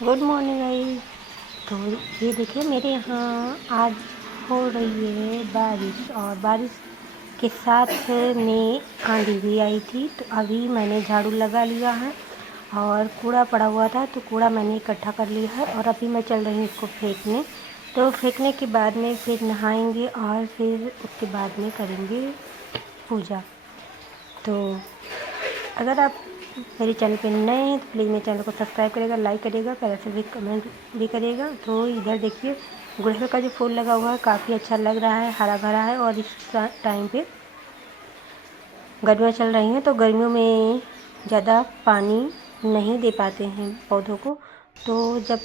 Good morning guys. तो ये देखिए मेरे यहाँ आज हो रही है बारिश, और बारिश के साथ में आंधी भी आई थी। तो अभी मैंने झाड़ू लगा लिया है और कूड़ा पड़ा हुआ था तो कूड़ा मैंने इकट्ठा कर लिया है और अभी मैं चल रही हूँ इसको फेंकने। तो फेंकने के बाद में फिर नहाएंगे और फिर उसके बाद में करेंगे पूजा। तो अगर आप मेरे चैनल पे नए हैं तो प्लीज़ मेरे चैनल को सब्सक्राइब करेगा, लाइक करेगा, प्यारा से भी कमेंट भी करेगा। तो इधर देखिए गुड़हल का जो फूल लगा हुआ है काफ़ी अच्छा लग रहा है, हरा भरा है। और इस टाइम पे गर्मियाँ चल रही हैं तो गर्मियों में ज़्यादा पानी नहीं दे पाते हैं पौधों को। तो जब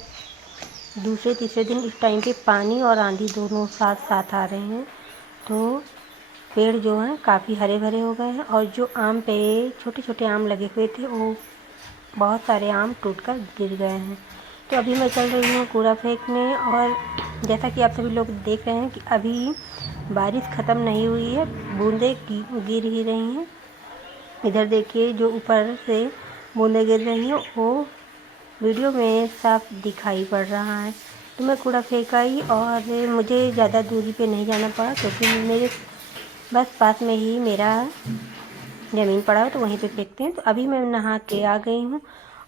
दूसरे तीसरे दिन इस टाइम पे पानी और आंधी दोनों साथ साथ आ रहे हैं तो पेड़ जो हैं काफ़ी हरे भरे हो गए हैं। और जो आम पे छोटे छोटे आम लगे हुए थे वो बहुत सारे आम टूटकर गिर गए हैं। तो अभी मैं चल रही हूँ कूड़ा फेंकने। और जैसा कि आप सभी लोग देख रहे हैं कि अभी बारिश ख़त्म नहीं हुई है, बूंदें गिर ही रही हैं। इधर देखिए जो ऊपर से बूंदें गिर रही हैं वो वीडियो में साफ दिखाई पड़ रहा है। तो मैं कूड़ा फेंक आई और मुझे ज़्यादा दूरी पे नहीं जाना पड़ा क्योंकि मेरे बस पास में ही मेरा ज़मीन पड़ा है तो वहीं पे फेंकते हैं। तो अभी मैं नहा के आ गई हूँ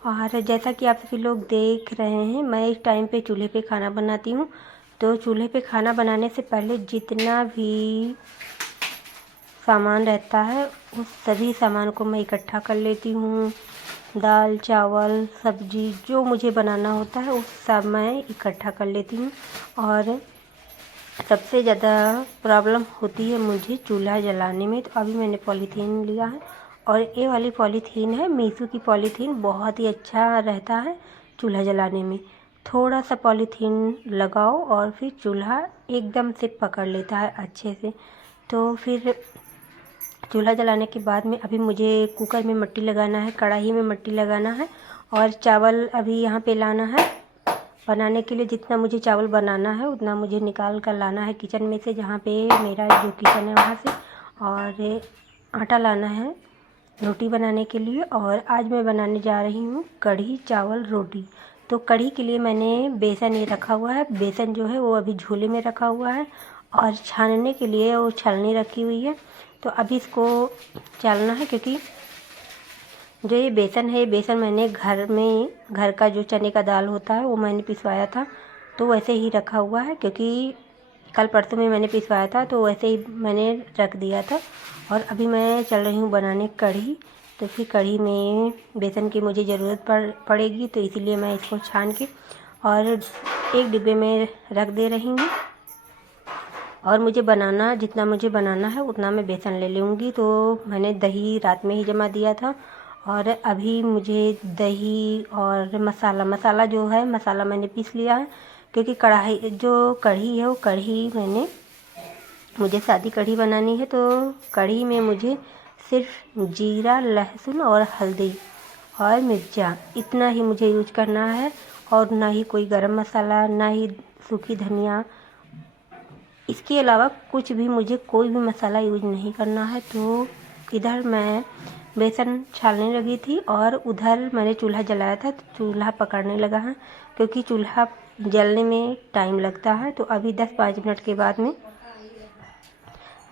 और जैसा कि आप सभी लोग देख रहे हैं मैं इस टाइम पे चूल्हे पे खाना बनाती हूँ। तो चूल्हे पे खाना बनाने से पहले जितना भी सामान रहता है उस सभी सामान को मैं इकट्ठा कर लेती हूँ। दाल चावल सब्जी जो मुझे बनाना होता है उस सब मैं इकट्ठा कर लेती हूँ। और सबसे ज़्यादा प्रॉब्लम होती है मुझे चूल्हा जलाने में। तो अभी मैंने पॉलीथीन लिया है और ये वाली पॉलीथीन है मीशो की पॉलीथीन, बहुत ही अच्छा रहता है चूल्हा जलाने में। थोड़ा सा पॉलीथीन लगाओ और फिर चूल्हा एकदम से पकड़ लेता है अच्छे से। तो फिर चूल्हा जलाने के बाद में अभी मुझे कुकर में मिट्टी लगाना है, कढ़ाई में मिट्टी लगाना है और चावल अभी यहाँ पे लाना है। बनाने के लिए जितना मुझे चावल बनाना है उतना मुझे निकाल कर लाना है किचन में से, जहाँ पे मेरा जो किचन है वहाँ से। और आटा लाना है रोटी बनाने के लिए। और आज मैं बनाने जा रही हूँ कढ़ी चावल रोटी। तो कढ़ी के लिए मैंने बेसन ये रखा हुआ है, बेसन जो है वो अभी झोले में रखा हुआ है। और छानने के लिए वो छलनी रखी हुई है। तो अभी इसको चालना है क्योंकि जो ये बेसन है, बेसन मैंने घर का जो चने का दाल होता है वो मैंने पिसवाया था तो वैसे ही रखा हुआ है, क्योंकि कल परसों में मैंने पिसवाया था तो वैसे ही मैंने रख दिया था। और अभी मैं चल रही हूँ बनाने कढ़ी। तो फिर कढ़ी में बेसन की मुझे ज़रूरत पड़ेगी तो इसीलिए मैं इसको छान के और एक डिब्बे में रख दे रही हूँ। और मुझे बनाना जितना मुझे बनाना है उतना मैं बेसन ले लूँगी। तो मैंने दही रात में ही जमा दिया था और अभी मुझे दही और मसाला जो है मसाला मैंने पीस लिया है, क्योंकि कढ़ी है वो कढ़ी मुझे सादी कढ़ी बनानी है। तो कढ़ी में मुझे सिर्फ जीरा लहसुन और हल्दी और मिर्चा इतना ही मुझे यूज करना है, और ना ही कोई गरम मसाला, ना ही सूखी धनिया। इसके अलावा कुछ भी मुझे कोई भी मसाला यूज नहीं करना है। तो इधर मैं बेसन छानने लगी थी और उधर मैंने चूल्हा जलाया था तो चूल्हा पकड़ने लगा है, क्योंकि चूल्हा जलने में टाइम लगता है। तो अभी 10-5 मिनट के बाद में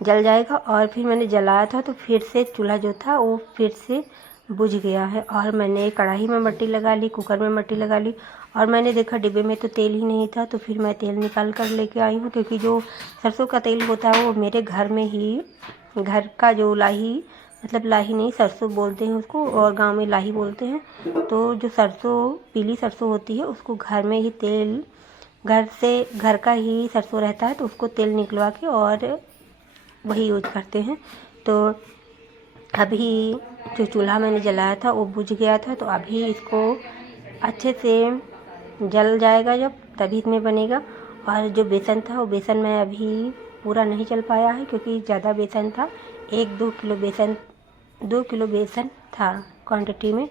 जल जाएगा। और फिर मैंने जलाया था तो फिर से चूल्हा जो था वो फिर से बुझ गया है। और मैंने कढ़ाई में मिट्टी लगा ली, कुकर में मिट्टी लगा ली। और मैंने देखा डिब्बे में तो तेल ही नहीं था तो फिर मैं तेल निकाल कर लेके आई हूँ, क्योंकि जो सरसों का तेल होता है वो मेरे घर में ही, घर का जो लाही, मतलब लाही नहीं सरसों बोलते हैं उसको और गांव में लाही बोलते हैं। तो जो सरसों पीली सरसों होती है उसको घर में ही तेल, घर का ही सरसों रहता है तो उसको तेल निकलवा के और वही यूज करते हैं। तो अभी जो चूल्हा मैंने जलाया था वो बुझ गया था तो अभी इसको अच्छे से जल जाएगा जब, तभी इसमें बनेगा। और जो बेसन था वो बेसन मैं अभी पूरा नहीं चल पाया है क्योंकि ज़्यादा बेसन था, 2 किलो बेसन था क्वांटिटी में।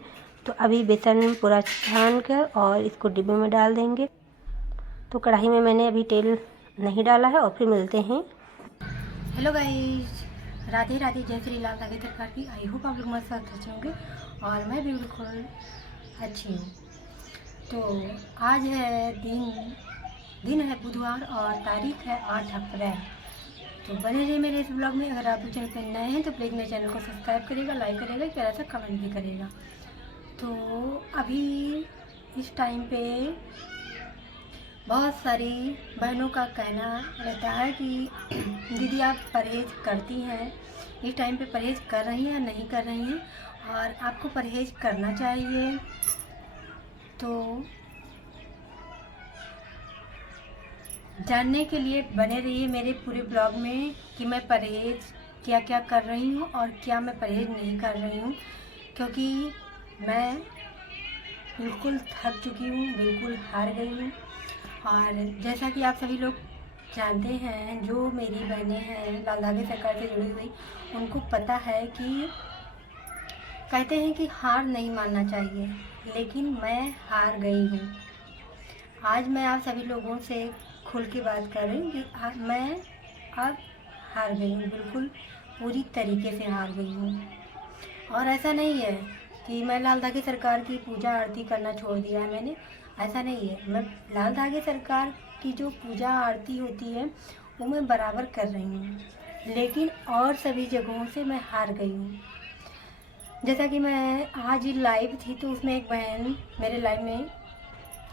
तो अभी बेसन पूरा छान कर और इसको डिब्बे में डाल देंगे। तो कढ़ाई में मैंने अभी तेल नहीं डाला है और फिर मिलते हैं। हेलो गाइस, राधे राधे, जय श्री लाल राधे तरकार की। आई होप आप लोग मेरे साथ अच्छे होंगे और मैं भी बिल्कुल अच्छी हूँ। तो आज है दिन है बुधवार और तारीख है 8 अप्रैल। तो बने रहिए मेरे इस ब्लॉग में। अगर आप इस चैनल पर नए हैं तो प्लीज़ मेरे चैनल को सब्सक्राइब करिएगा, लाइक करिएगा, प्यारा सा कमेंट भी करिएगा। तो अभी इस टाइम पे बहुत सारी बहनों का कहना रहता है कि दीदी आप परहेज़ करती हैं, इस टाइम पे परहेज़ कर रही हैं या नहीं कर रही हैं, और आपको परहेज़ करना चाहिए। तो जानने के लिए बने रहिए मेरे पूरे ब्लॉग में कि मैं परहेज़ क्या क्या कर रही हूँ और क्या मैं परहेज़ नहीं कर रही हूँ, क्योंकि मैं बिल्कुल थक चुकी हूँ, बिल्कुल हार गई हूँ। और जैसा कि आप सभी लोग जानते हैं, जो मेरी बहनें हैं लाल धागे सरकार से जुड़ी हुई, उनको पता है कि कहते हैं कि हार नहीं मानना चाहिए, लेकिन मैं हार गई हूँ। आज मैं आप सभी लोगों से खुल के बात कर रही हूँ कि मैं अब हार गई हूँ, बिल्कुल पूरी तरीके से हार गई हूँ। और ऐसा नहीं है कि मैं लाल धागे सरकार की पूजा आरती करना छोड़ दिया है मैंने, ऐसा नहीं है। मैं लाल धागे सरकार की जो पूजा आरती होती है वो मैं बराबर कर रही हूँ, लेकिन और सभी जगहों से मैं हार गई हूँ। जैसा कि मैं आज लाइव थी तो उसमें एक बहन मेरे लाइव में,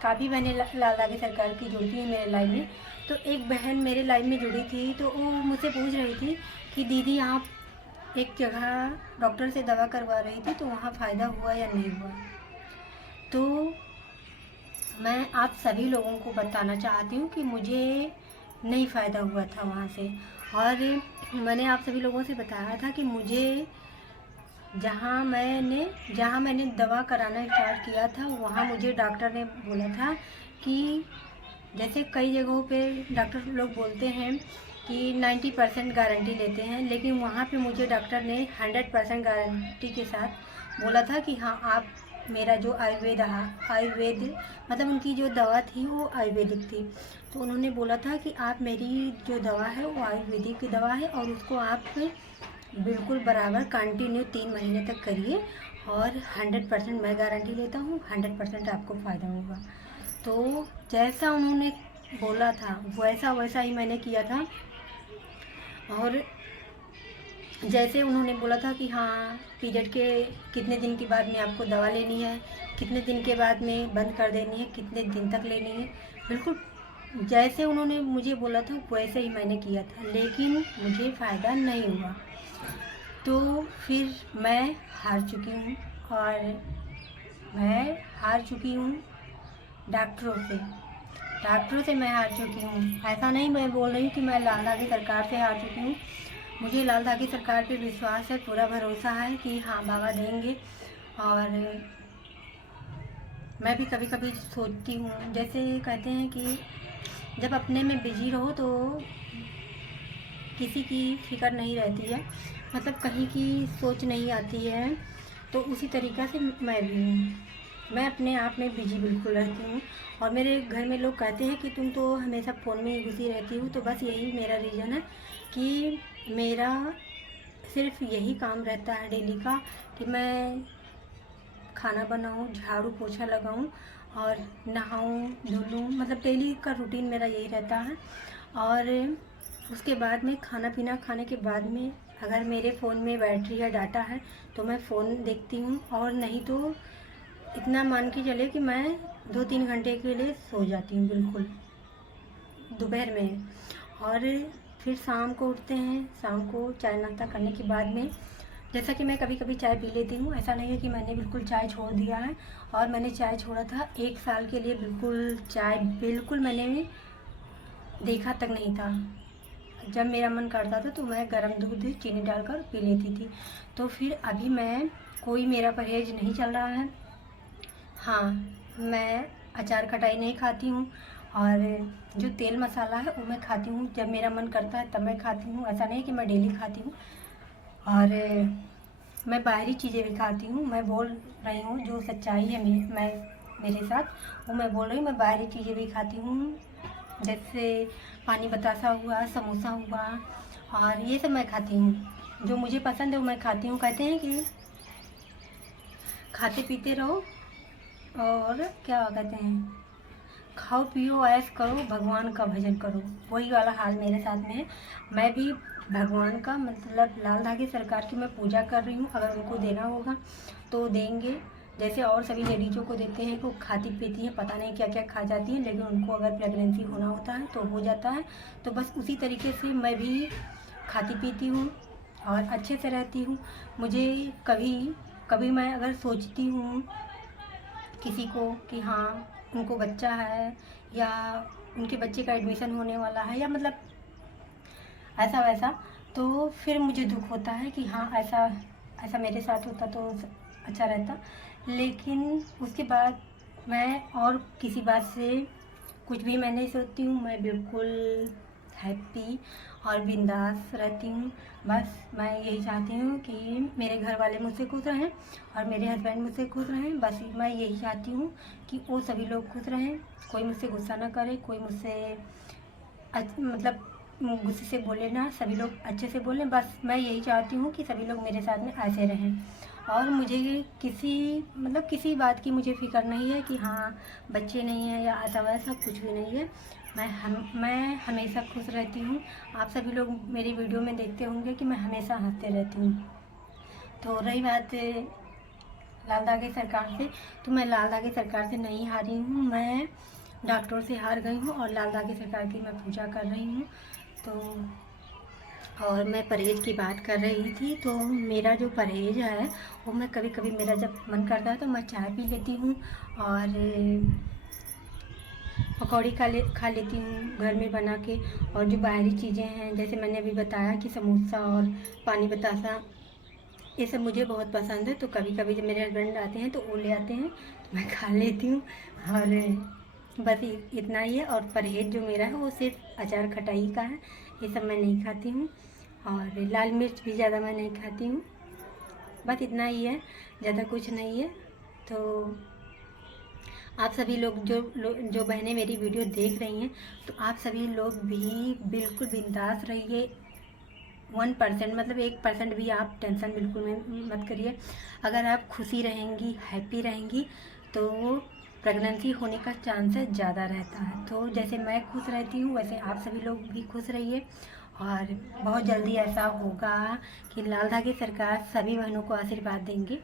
काफ़ी बहनें लाल धागे सरकार की जुड़ती हैं मेरे लाइव में, तो एक बहन मेरे लाइव में जुड़ी थी तो वो मुझसे पूछ रही थी कि दीदी आप एक जगह डॉक्टर से दवा करवा रही थी तो वहाँ फ़ायदा हुआ या नहीं हुआ। तो मैं आप सभी लोगों को बताना चाहती हूँ कि मुझे नहीं फ़ायदा हुआ था वहाँ से। और मैंने आप सभी लोगों से बताया था कि मुझे जहाँ मैंने दवा कराना स्टार्ट किया था वहाँ मुझे डॉक्टर ने बोला था कि जैसे कई जगहों पे डॉक्टर लोग बोलते हैं कि 90% गारंटी लेते हैं, लेकिन वहाँ पे मुझे डॉक्टर ने 100% गारंटी के साथ बोला था कि हाँ आप मेरा जो आयुर्वेद मतलब उनकी जो दवा थी वो आयुर्वेदिक थी, तो उन्होंने बोला था कि आप मेरी जो दवा है वो आयुर्वेदिक की दवा है और उसको आप बिल्कुल बराबर कंटिन्यू 3 महीने तक करिए और 100% मैं गारंटी लेता हूँ, 100% आपको फ़ायदा होगा। तो जैसा उन्होंने बोला था वैसा ही मैंने किया था। और जैसे उन्होंने बोला था कि हाँ पीरियड के कितने दिन के बाद में आपको दवा लेनी है, कितने दिन के बाद में बंद कर देनी है, कितने दिन तक लेनी है, बिल्कुल जैसे उन्होंने मुझे बोला था वैसे ही मैंने किया था, लेकिन मुझे फ़ायदा नहीं हुआ। तो फिर मैं हार चुकी हूँ और मैं हार चुकी हूँ डॉक्टरों से मैं हार चुकी हूँ। ऐसा नहीं मैं बोल रही हूँ कि मैं लाल धागे सरकार से हार चुकी हूँ। मुझे लाल धागे सरकार पे विश्वास है, पूरा भरोसा है कि हाँ बाबा देंगे। और मैं भी कभी कभी सोचती हूँ, जैसे कहते हैं कि जब अपने में बिजी रहो तो किसी की फिक्र नहीं रहती है, मतलब कहीं की सोच नहीं आती है। तो उसी तरीक़ा से मैं भी हूँ, मैं अपने आप में बिजी बिल्कुल रहती हूँ। और मेरे घर में लोग कहते हैं कि तुम तो हमेशा फ़ोन में ही घुसी रहती हो, तो बस यही मेरा रीज़न है कि मेरा सिर्फ यही काम रहता है डेली का कि मैं खाना बनाऊँ, झाड़ू पोछा लगाऊँ और नहाऊँ धुलूँ, मतलब डेली का रूटीन मेरा यही रहता है। और उसके बाद में खाना पीना खाने के बाद में अगर मेरे फ़ोन में बैटरी या डाटा है तो मैं फ़ोन देखती हूँ, और नहीं तो इतना मान के चले कि मैं 2-3 घंटे के लिए सो जाती हूँ बिल्कुल दोपहर में। और फिर शाम को उठते हैं, शाम को चाय नाश्ता करने के बाद में जैसा कि मैं कभी कभी चाय पी लेती हूँ, ऐसा नहीं है कि मैंने बिल्कुल चाय छोड़ दिया है। और मैंने चाय छोड़ा था 1 साल के लिए, बिल्कुल चाय बिल्कुल मैंने देखा तक नहीं था। जब मेरा मन करता था तो मैं गर्म दूध चीनी डालकर पी लेती थी। तो फिर अभी मैं कोई मेरा परहेज़ नहीं चल रहा है। हाँ, मैं अचार खटाई नहीं खाती हूँ और जो तेल मसाला है वो मैं खाती हूँ, जब मेरा मन करता है तब मैं खाती हूँ, ऐसा नहीं कि मैं डेली खाती हूँ। और मैं बाहरी चीज़ें भी खाती हूँ, मैं बोल रही हूँ जो सच्चाई है मेरे साथ वो मैं बोल रही हूँ। मैं बाहरी चीज़ें भी खाती हूँ, जैसे पानी बतासा हुआ, समोसा हुआ, और ये सब मैं खाती हूँ। जो मुझे पसंद है वो मैं खाती हूँ। कहते हैं कि खाते पीते रहो और क्या कहते हैं, खाओ पियो ऐश करो भगवान का भजन करो, वही वाला हाल मेरे साथ में है। मैं भी भगवान का मतलब लाल धागे सरकार की मैं पूजा कर रही हूँ। अगर उनको देना होगा तो देंगे, जैसे और सभी लेडीज़ों को देते हैं कि वो खाती पीती हैं, पता नहीं क्या क्या खा जाती हैं, लेकिन उनको अगर प्रेगनेंसी होना होता है तो हो जाता है। तो बस उसी तरीके से मैं भी खाती पीती हूँ और अच्छे से रहती हूँ। मुझे कभी कभी मैं अगर सोचती हूँ किसी को कि हाँ उनको बच्चा है या उनके बच्चे का एडमिशन होने वाला है या मतलब ऐसा वैसा, तो फिर मुझे दुख होता है कि हाँ ऐसा ऐसा मेरे साथ होता तो अच्छा रहता। लेकिन उसके बाद मैं और किसी बात से कुछ भी मैं नहीं सोचती हूँ। मैं बिल्कुल हैप्पी और बिंदास रहती हूँ। बस मैं यही चाहती हूँ कि मेरे घर वाले मुझसे खुश रहें और मेरे हस्बैंड मुझसे खुश रहें। बस मैं यही चाहती हूँ कि वो सभी लोग खुश रहें, कोई मुझसे गुस्सा ना करे, कोई मुझसे मतलब गुस्से से बोले ना, सभी लोग अच्छे से बोलें। बस मैं यही चाहती हूँ कि सभी लोग मेरे साथ में ऐसे रहें। और मुझे किसी बात की मुझे फ़िक्र नहीं है कि हाँ बच्चे नहीं हैं या ऐसा वैसा, कुछ भी नहीं है। मैं हमेशा खुश रहती हूँ। आप सभी लोग मेरी वीडियो में देखते होंगे कि मैं हमेशा हंसते रहती हूँ। तो रही बात लाल धागे सरकार से, तो मैं लाल धागे सरकार से नहीं हारी हूँ, मैं डॉक्टरों से हार गई हूँ और लाल धागे सरकार की मैं पूजा कर रही हूँ। तो और मैं परहेज़ की बात कर रही थी, तो मेरा जो परहेज़ है वो मैं कभी कभी मेरा जब मन करता है तो मैं चाय पी लेती हूँ और पकौड़ी खा लेती हूँ घर में बना के। और जो बाहरी चीज़ें हैं जैसे मैंने अभी बताया कि समोसा और पानी बतासा, ये सब मुझे बहुत पसंद है। तो कभी कभी जब मेरे हस्बैंड आते हैं तो वो ले आते हैं तो मैं खा लेती हूँ। और बस इतना ही है। और परहेज़ जो मेरा है वो सिर्फ अचार खटाई का है, ये सब मैं नहीं खाती हूँ। और लाल मिर्च भी ज़्यादा मैं नहीं खाती हूँ। बस इतना ही है, ज़्यादा कुछ नहीं है। तो आप सभी लोग जो बहनें मेरी वीडियो देख रही हैं, तो आप सभी लोग भी बिल्कुल बिंदास रहिए। 1% मतलब 1% भी आप टेंशन बिल्कुल मत करिए। अगर आप खुशी रहेंगी, हैप्पी रहेंगी, तो प्रेगनेंसी होने का चांसेस ज़्यादा रहता है। तो जैसे मैं खुश रहती हूँ वैसे आप सभी लोग भी खुश रहिए। और बहुत जल्दी ऐसा होगा कि लाल धागे सरकार सभी बहनों को आशीर्वाद देंगे।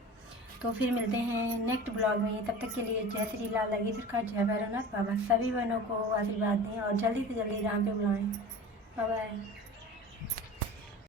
तो फिर मिलते हैं नेक्स्ट ब्लॉग में। तब तक के लिए जय श्री लाल धागे सरकार, जय भैरवनाथ बाबा। सभी बहनों को आशीर्वाद दें और जल्दी से जल्दी राम पे बुलाएं। Bye bye.